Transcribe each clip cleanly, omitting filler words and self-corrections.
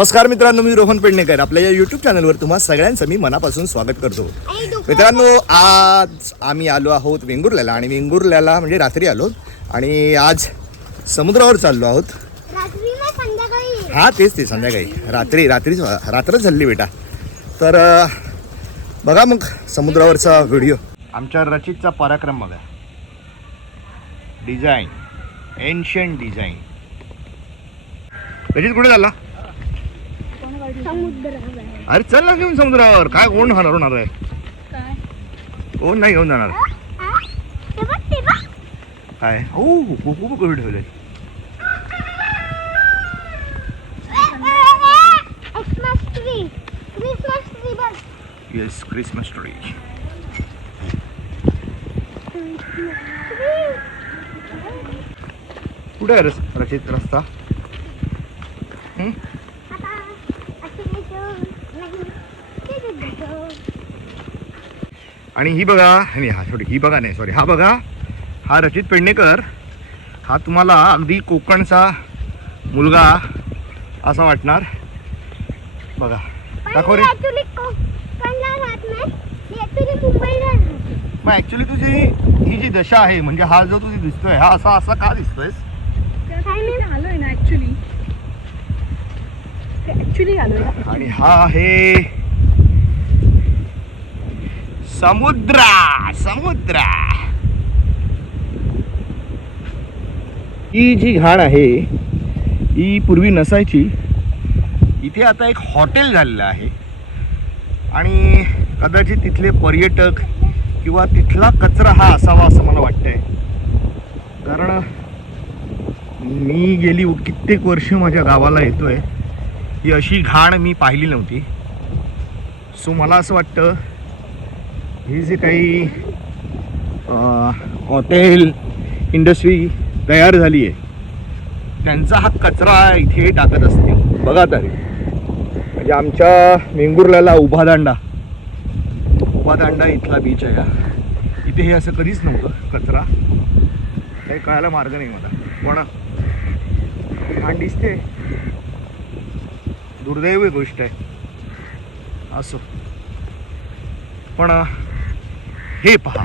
नमस्कार मित्रांनो, मी रोहन पेडणेकर. आपल्या या यूट्यूब चॅनलवर तुम्हा सगळ्यांचं मी मनापासून स्वागत करतो. मित्रांनो, आज आम्ही आलो आहोत वेंगुर्ल्याला आणि वेंगुर्ल्याला म्हणजे रात्री आलो आणि आज समुद्रावर चाललो आहोत. हां तेच संध्याकाळी रात्रच झाली बेटा. तर बघा मग समुद्रावरचा व्हिडिओ. आमच्या रचितचा पराक्रम बघा. Design, ancient design. रचित कुठे झाला? अरे चल ना घेऊन समुद्रावर. काय कोण होणार आहे? कोण नाही घेऊन जाणार. काय हो खूप कमी ठेवले. Yes, Christmas tree. कुठे आहे रचित रस्ता? आणि ही बघा, ही बघा नाही सॉरी, हा बघा, हा रचित पेडणेकर. हा तुम्हाला अगदी कोकणचा मुलगा असा वाटणार. बघा दाखव रे. मग ऍक्च्युली तुझी ही जी दशा आहे, म्हणजे हा जो तुझी दिसतोय, हा असा असा का दिसतोय? आणि हा आहे समुद्र. ही जी घाण आहे ही पूर्वी नसायची. इथे आता एक हॉटेल झालेलं आहे आणि कदाचित तिथले पर्यटक किंवा तिथला कचरा हा असावा असं मला वाटतंय. कारण मी गेली कित्येक वर्ष माझ्या गावाला येतोय, ही अशी घाण मी पाहिली नव्हती. सो मला असं वाटतं ही जे काही हॉटेल इंडस्ट्री तयार झाली आहे त्यांचा हा कचरा इथे टाकत असतील. बघा तरी म्हणजे आमच्या वेंगुर्ल्याला उभादांडा इथला बीच आहे. इथे हे असं कधीच नव्हतं कचरा. काही कळायला मार्ग नाही मला, पण घाण दिसते. दुर्दैवी गोष्ट आहे. असो, पण हे पहा,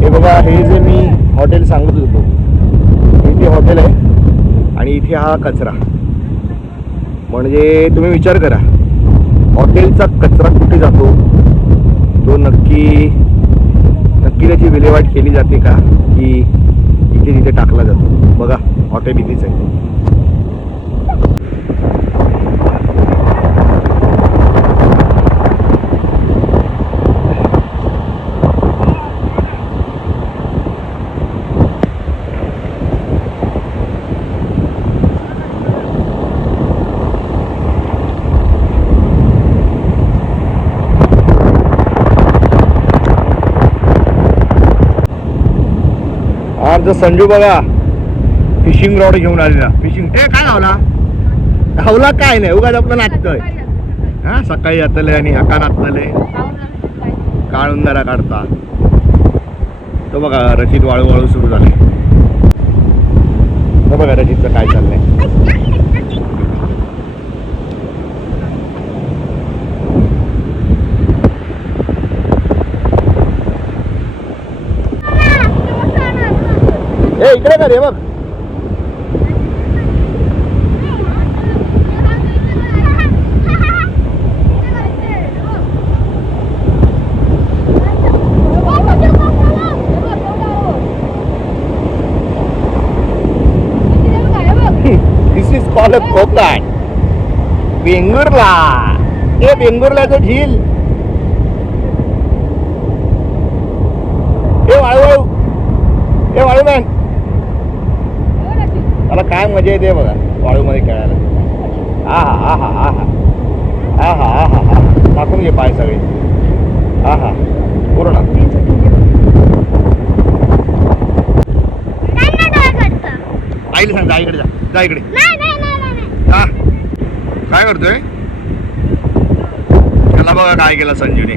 हे बघा, हे जे मी हॉटेल सांगत होतो इथे हॉटेल आहे आणि इथे हा कचरा. म्हणजे तुम्ही विचार करा, हॉटेलचा कचरा कुठे जातो? तो नक्की त्याची विल्हेवाट केली जाते का, की इथे तिथे टाकला जातो? बघा हॉटेल इथेच आहे. आमचा संजू बघा फिशिंग रॉड घेऊन आलेला. फिशिंग काय धावला काय नाही, उगाच आपलं नाचतोय. हा सकाळी जातले आणि हका नाचतले, काळुंदारा काढता. तो बघा रचित वाळू सुरू झाले. तो बघा रचितचं काय चाललंय. ए इकडे का रे बघ. This is called a Konkan. Vengurla. ए वेंगुर्ल्याचं झील. ए वाळू मॅन, मला काय मजा येते बघा वाळूमध्ये खेळायला. आहा टाकून घे पाय सगळे. पूर्ण. आईला सांग जा इकडे, जा इकडे. हा काय करतोय? त्याला बघा काय केलं संजूने.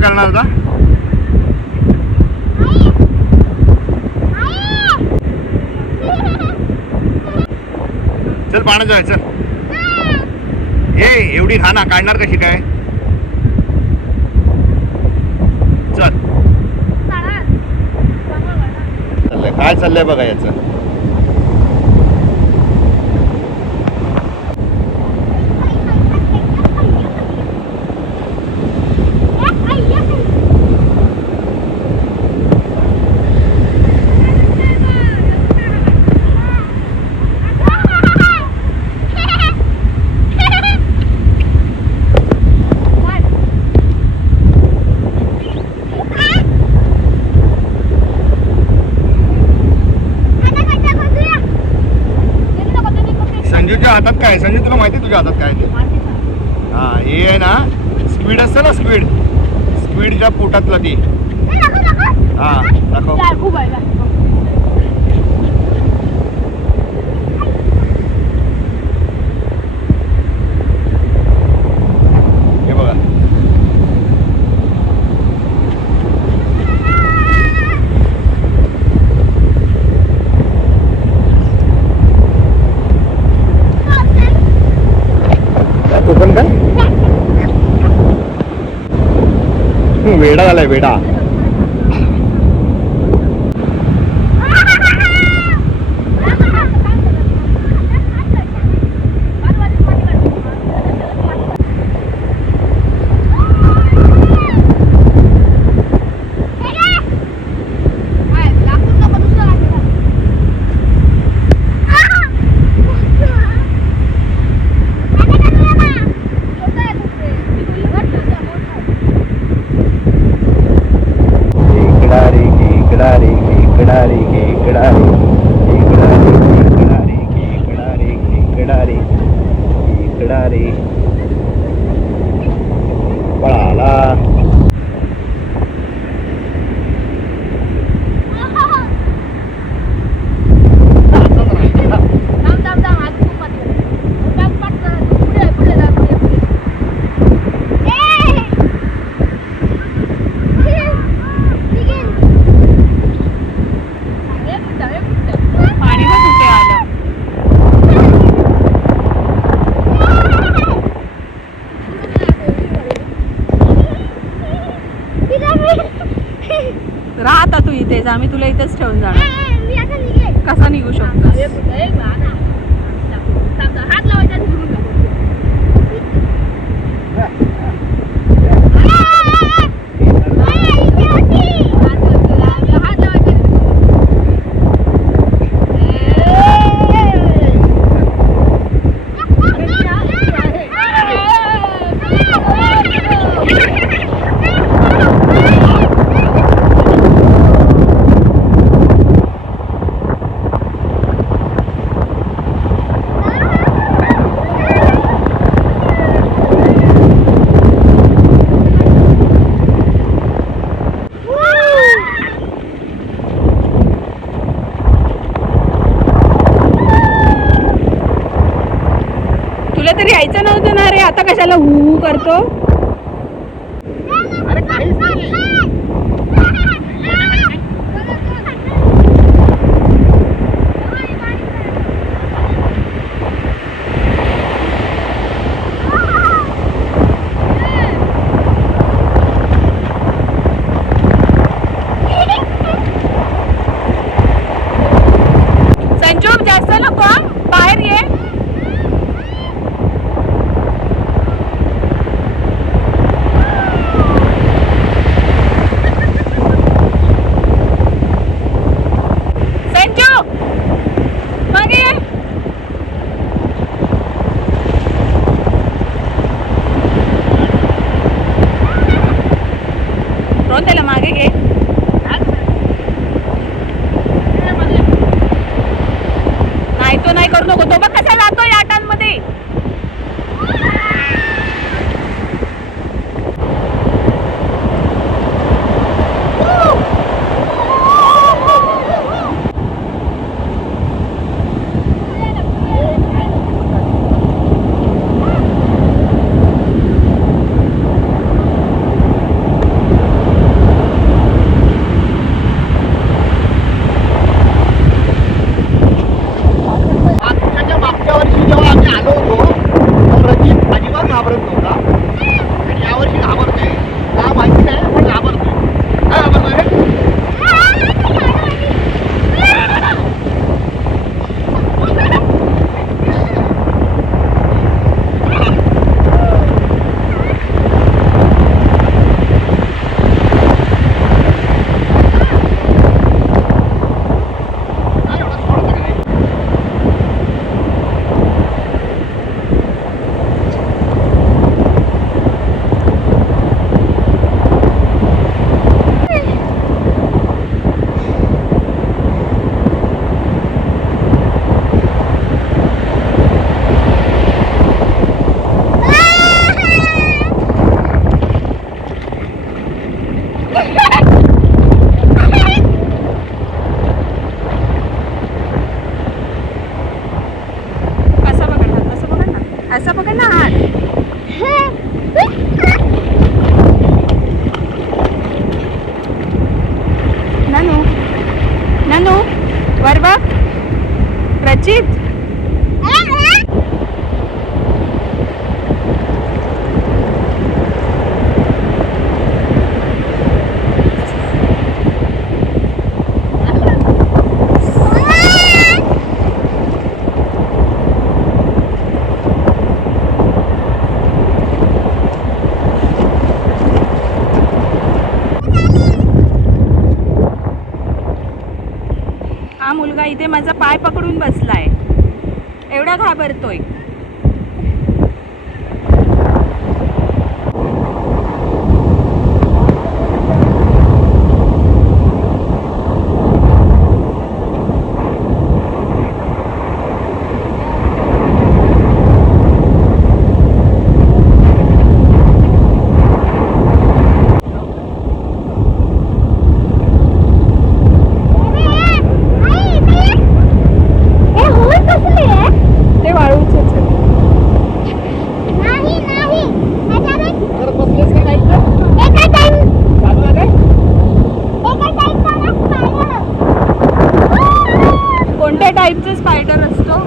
काय करणार आता? चल पाण्यात जायचं. ए एवढी घाण काढणार कशी काय? चल. चाललंय काय चाललंय बघा याचं. संजूच्या हातात काय? संजू तुला माहिती तुझ्या हातात काय ते? हा हे आहे ना स्क्विड असतं ना, स्क्विडच्या पोटातलं ती. हा दाखव. हे बघा. तो पण काय वेडा झालाय वेडा. पळाला. राहता तू इथेच, आम्ही तुला इथेच ठेवून जाणार. कसा निघू शकतो? हात लावायचा. तरी यायचं नव्हतं ना रे, आता कशाला हू करतो? अरे काहीच नाही. संजू जास्त नको, बाहेर ये. असं बघा ना हात. नानू नानू वर बघ. प्रचित हा मुलगा इथे माझा पाय पकडून बसलाय. एवढा घाबरतोय. ते वाळूचेच आहे. कोणत्या टाईपचा स्पायडर असतो?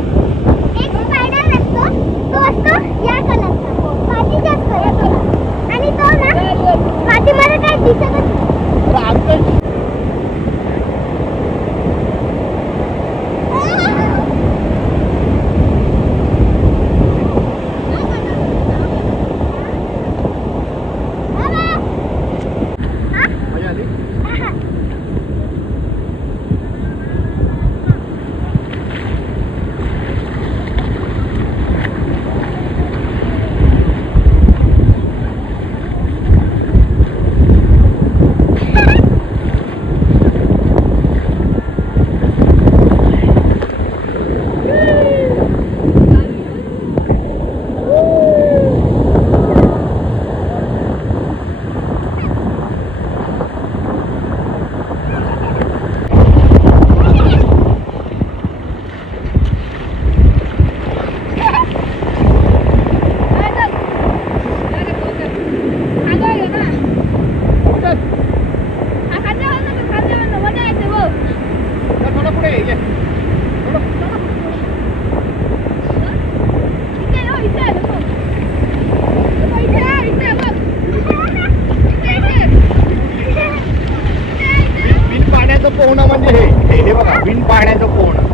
पोहणं म्हणजे हे बघा, बिन पाण्याचं पोहणं.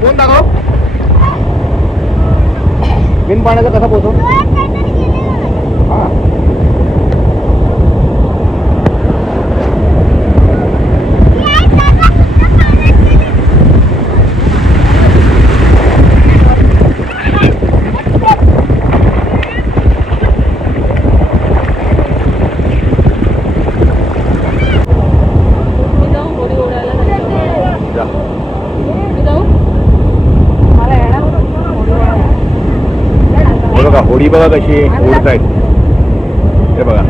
कोण दाखव? बिन पाण्याचं कसं पोहतो? हा, बघा होडी बघा कशी ओढतायत. हे बघा,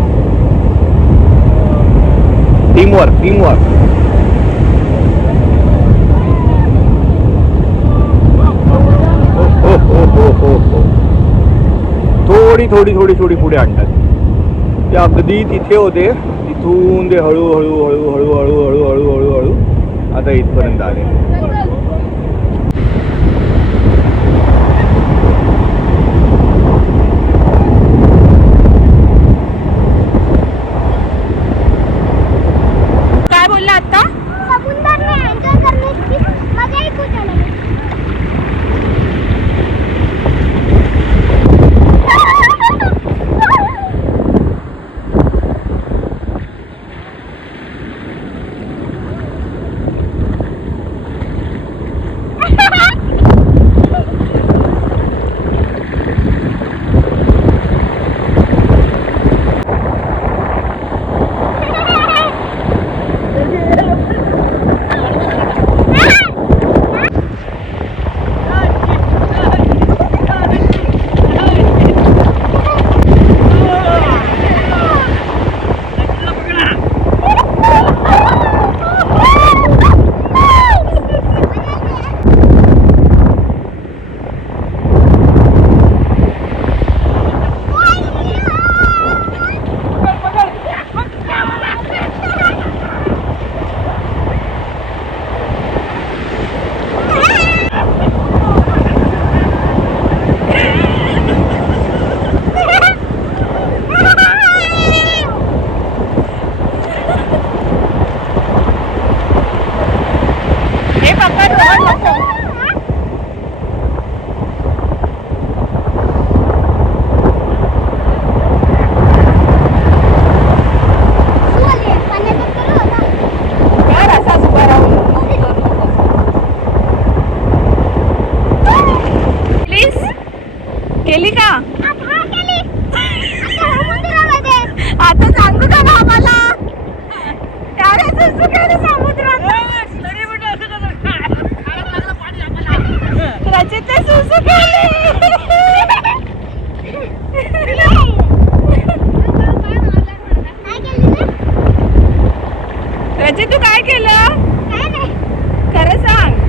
टीमवर्क टीमवर्क. थोडी थोडी थोडी थोडी पुढे आणतात. ते अगदी तिथे होते, तिथून ते हळूहळू हळूहळू हळूहळू हळूहळू हळू आता इथपर्यंत आले. आता सांगू का बाबाला? त्याने सुसू केली समुद्रात. रचितने सुसू केली. रचित तू काय केलं? खरं सांग.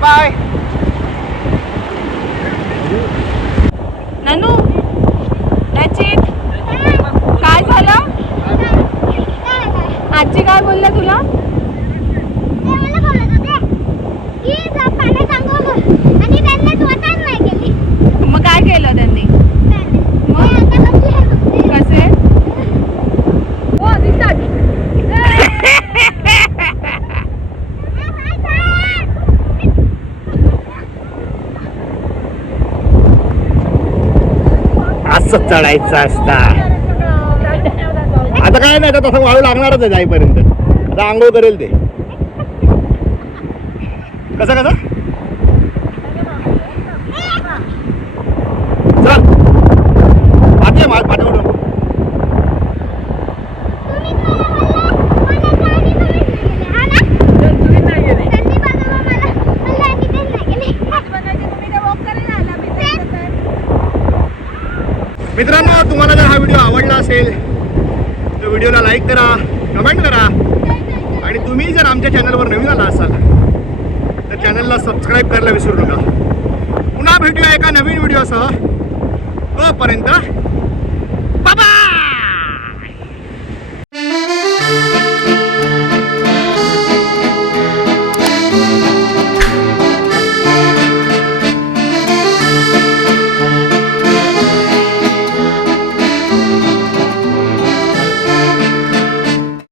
बाय. ननू, रचित काय झालं? आजी काय बोलल्या तुला? मग काय केलं त्यांनी? कसे? असं चढायचं असता. आता काय नाही, आता तसं वाळू लागणारच आहे जाईपर्यंत. आता आंघोळ करेल ते. कसं कसं चल पाठी माल पाठवून मित्रांनो, तुम्हाला जर हा व्हिडिओ आवडला असेल तर व्हिडिओला लाईक करा, कमेंट करा आणि तुम्ही जर आमच्या चॅनलवर नवीन आला असाल तर चॅनलला सबस्क्राईब करायला विसरू नका. पुन्हा भेटूया एका नवीन व्हिडिओसह. तोपर्यंत